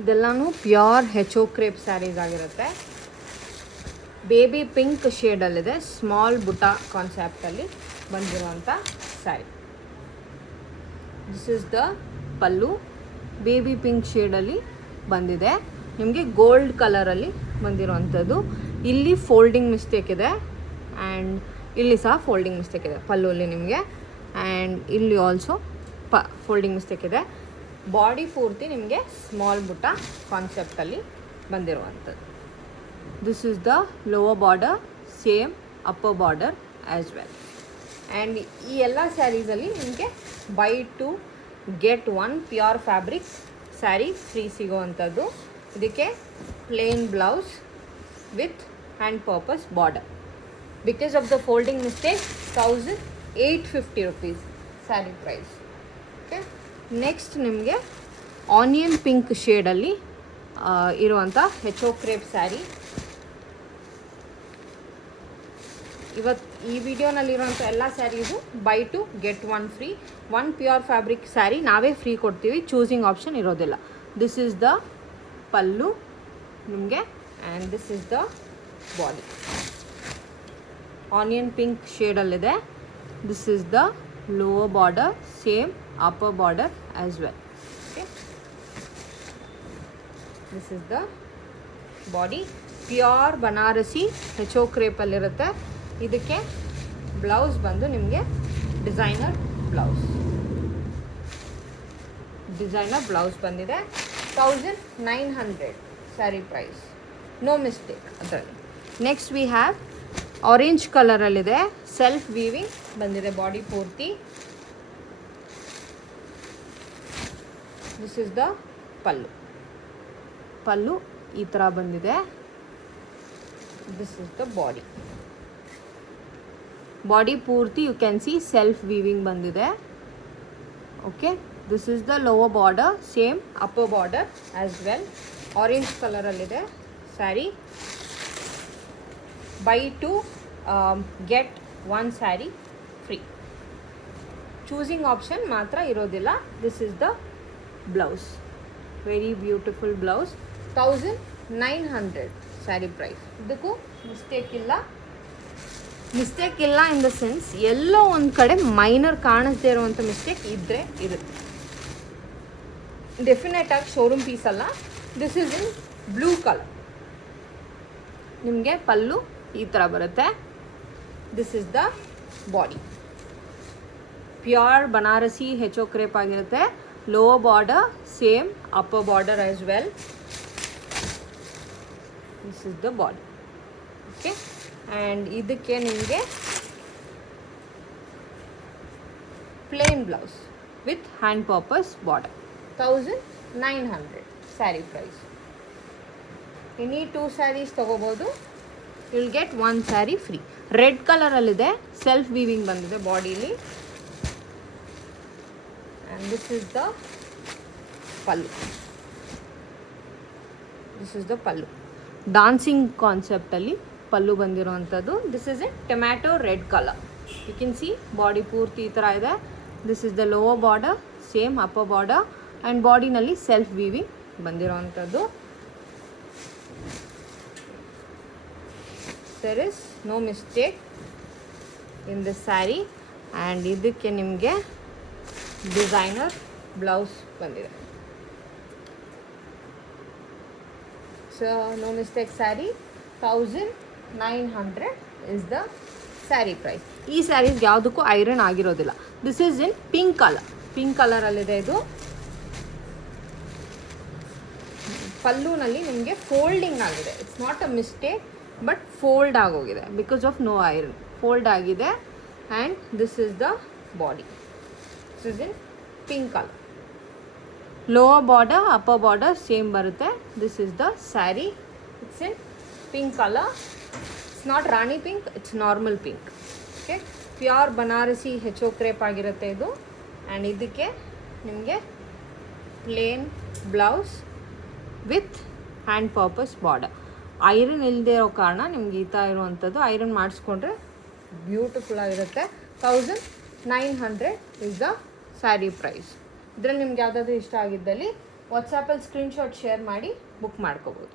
ಇದೆಲ್ಲನೂ pure ಹೆಚೋ crepe saris ಆಗಿರುತ್ತೆ. Baby pink ಶೇಡಲ್ಲಿದೆ, small ಬುಟ್ಟ ಕಾನ್ಸೆಪ್ಟಲ್ಲಿ ಬಂದಿರುವಂಥ sari. This is the pallu. Baby pink ಶೇಡಲ್ಲಿ ಬಂದಿದೆ, ನಿಮಗೆ ಗೋಲ್ಡ್ ಕಲರಲ್ಲಿ ಬಂದಿರುವಂಥದ್ದು. ಇಲ್ಲಿ ಫೋಲ್ಡಿಂಗ್ ಮಿಸ್ಟೇಕ್ ಇದೆ ಆ್ಯಂಡ್ ಇಲ್ಲಿ ಸಹ ಫೋಲ್ಡಿಂಗ್ ಮಿಸ್ಟೇಕ್ ಇದೆ ಪಲ್ಲುಲ್ಲಿ ನಿಮಗೆ, ಆ್ಯಂಡ್ ಇಲ್ಲಿ ಆಲ್ಸೋ ಫೋಲ್ಡಿಂಗ್ ಮಿಸ್ಟೇಕ್ ಇದೆ. ಬಾಡಿ ಪೂರ್ತಿ ನಿಮಗೆ ಸ್ಮಾಲ್ ಬುಟ್ಟ ಕಾನ್ಸೆಪ್ಟಲ್ಲಿ ಬಂದಿರುವಂಥದ್ದು. This is the lower border, same upper border as well. And ಈ ಎಲ್ಲ ಸ್ಯಾರೀಸಲ್ಲಿ ನಿಮಗೆ buy two get one pure fabric sari free ಸಿಗೋವಂಥದ್ದು. ಇದಕ್ಕೆ plain blouse with hand purpose border. Because of the folding mistake 1850 rupees sari price. Okay, next ನಿಮಗೆ onion pink ಶೇಡಲ್ಲಿ ಇರುವಂಥ ಹೆಚೋ ಕ್ರೇಪ್ ಸ್ಯಾರಿ. ಇವತ್ತು ಈ ವಿಡಿಯೋನಲ್ಲಿರುವಂಥ ಎಲ್ಲ saris by two get one free. One pure fabric sari ನಾವೇ ಫ್ರೀ ಕೊಡ್ತೀವಿ, ಚೂಸಿಂಗ್ ಆಪ್ಷನ್ ಇರೋದಿಲ್ಲ. ದಿಸ್ ಈಸ್ ದ ಪಲ್ಲು ನಿಮಗೆ, and this is the body. Onion pink ಶೇಡಲ್ಲಿದೆ. This is the lower border, same upper border as well. Okay, this is the body. Pure Banarasi ಹೆಚೋ ಕ್ರೇಪಲ್ಲಿರುತ್ತೆ. ಇದಕ್ಕೆ blouse ಬಂದು ನಿಮಗೆ ಡಿಸೈನರ್ ಬ್ಲೌಸ್ ಬಂದಿದೆ. 1900 sari price, no mistake ಅದರಲ್ಲಿ. Next we have orange ಕಲರಲ್ಲಿದೆ, self weaving ಬಂದಿದೆ ಬಾಡಿ ಪೂರ್ತಿ. ದಿಸ್ ಇಸ್ ದ ಪಲ್ಲು ಈ ಥರ ಬಂದಿದೆ. ದಿಸ್ ಇಸ್ ದ ಬಾಡಿ ಪೂರ್ತಿ you can see self weaving ಬಂದಿದೆ. Okay, this is the lower border, same upper border as well. Orange ಕಲರಲ್ಲಿದೆ sari. Buy two get one sari free, choosing option ಮಾತ್ರ ಇರೋದಿಲ್ಲ. This is the blouse, very beautiful blouse. 1900 sari price. ಇದಕ್ಕೂ mistake ಇಲ್ಲ in the sense, ಎಲ್ಲೋ ಒಂದು ಕಡೆ minor ಕಾಣಿಸ್ದೇ ಇರುವಂಥ mistake ಇದ್ದರೆ ಇರುತ್ತೆ. ಡೆಫಿನೆಟ್ ಆಗಿ ಶೋರೂಮ್ ಪೀಸ್ ಅಲ್ಲ. This is in blue colour. ನಿಮಗೆ ಪಲ್ಲು ಈ ಥರ ಬರುತ್ತೆ. This is the body. Pure Banarasi ಹೆಚೋ ಕ್ರೇಪ್ ಆಗಿರುತ್ತೆ. Lower border, same upper border as well. This is the body. Okay, and ಇದಕ್ಕೆ ನಿಮಗೆ plain blouse with hand purpose border. 1900 sari price. Any 2 saris ತೊಗೋಬೋದು, will get 1 sari free. Red ಕಲರಲ್ಲಿದೆ, self weaving ಬಂದಿದೆ ಬಾಡೀಲಿ. And this is the pallu. Dancing ಕಾನ್ಸೆಪ್ಟಲ್ಲಿ ಪಲ್ಲು ಬಂದಿರೋವಂಥದ್ದು. This is a tomato red colour. You can see body ಪೂರ್ತಿ ಈ ಥರ ಇದೆ. This is the lower border, same upper border, and ಬಾಡಿನಲ್ಲಿ ಸೆಲ್ಫ್ ವೀವಿಂಗ್ ಬಂದಿರೋವಂಥದ್ದು. There is no mistake in this sari. And ಇದಕ್ಕೆ ನಿಮಗೆ ಡಿಸೈನರ್ ಬ್ಲೌಸ್ ಬಂದಿದೆ. So no mistake sari. 1900 is the sari price. ಈ ಸ್ಯಾರೀಸ್ ಯಾವುದಕ್ಕೂ ಐರನ್ ಆಗಿರೋದಿಲ್ಲ. ದಿಸ್ ಈಸ್ ಇನ್ ಪಿಂಕ್ ಕಲರಲ್ಲಿದೆ ಇದು. ಪಲ್ಲುನಲ್ಲಿ ನಿಮಗೆ ಫೋಲ್ಡಿಂಗ್ ಆಗಿದೆ. It's not a mistake, but fold ಆಗೋಗಿದೆ because of no iron. Fold ಆಗಿದೆ. And this is the body. This is in pink colour. Lower border, upper border same ಬರುತ್ತೆ. This is the sari. It's in pink colour. It's not rani pink, it's normal pink. Okay, pure Banarasi ಹೆಚೋ crepe ಆಗಿರುತ್ತೆ ಇದು. And ಇದಕ್ಕೆ ನಿಮಗೆ plain blouse with hand purpose border. Iron ಇಲ್ಲದೆ ಇರೋ ಕಾರಣ ನಿಮ್ಗೆ ಈ ಥರ ಇರುವಂಥದ್ದು. ಐರನ್ ಮಾಡಿಸ್ಕೊಂಡ್ರೆ ಬ್ಯೂಟಿಫುಲ್ ಆಗಿರುತ್ತೆ. 1900 ಇಸ್ ದ ಸ್ಯಾರಿ ಪ್ರೈಸ್. ಇದರಲ್ಲಿ ನಿಮ್ಗೆ ಯಾವುದಾದ್ರೂ ಇಷ್ಟ ಆಗಿದ್ದಲ್ಲಿ ವಾಟ್ಸಾಪಲ್ಲಿ ಸ್ಕ್ರೀನ್ಶಾಟ್ ಶೇರ್ ಮಾಡಿ ಬುಕ್ ಮಾಡ್ಕೋಬೋದು.